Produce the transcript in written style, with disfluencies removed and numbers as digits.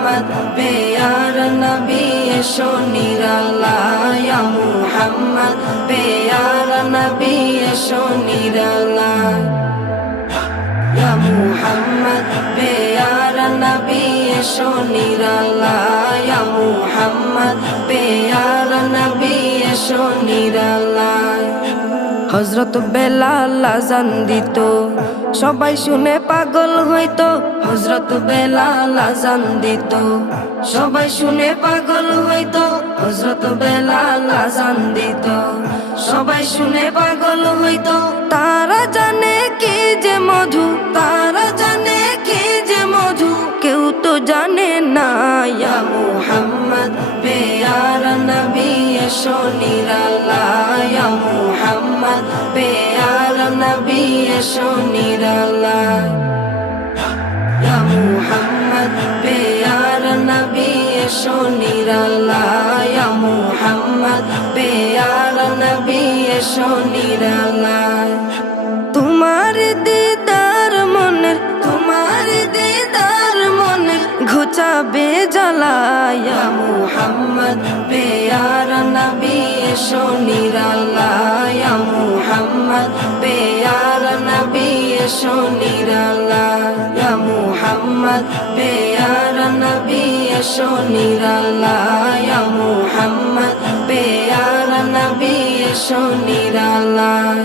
মুহাম্মদ প্যারা নবী এসো নিরালায় ইয়া মুহাম্মদ প্যারা নবী এসো নিরালায় ইয়া মুহাম্মদ প্যারা নবী এসো নিরালায় ইয়া মুহাম্মদ প্যারা নবী এসো নিরালায় হযরত বেলাল আযান দিত সবাই শুনে পাগল হইতো হযরত বেলাল আযান দিত সবাই শুনে পাগল হইতো হযরত বেলাল আযান দিত সবাই শুনে পাগল হইতো তারা জানে কি যে মধু তারা জানে কি যে মধু কেউ তো জানে না ইয়া মুহাম্মদ প্যারা নবী এসো নিরালায় ইয়া মুহাম্মদ প্যারা নবী এসো নিরালায় ইয়া মুহাম্মদ প্যারা নবী এসো নিরালায় ইয়া মুহাম্মদ প্যারা নবী এসো নিরালায় তোমার দিদার মনের ঘুচাবে জ্বালায় ইয়া মুহাম্মদ প্যারা নবী এসো নিরালায় ইয়া মুহাম্মদ প্যারা নবী এসো নিরালায় ইয়া মুহাম্মদ প্যারা নবী এসো নিরালায় ইয়া মুহাম্মদ প্যারা নবী এসো নিরালায়।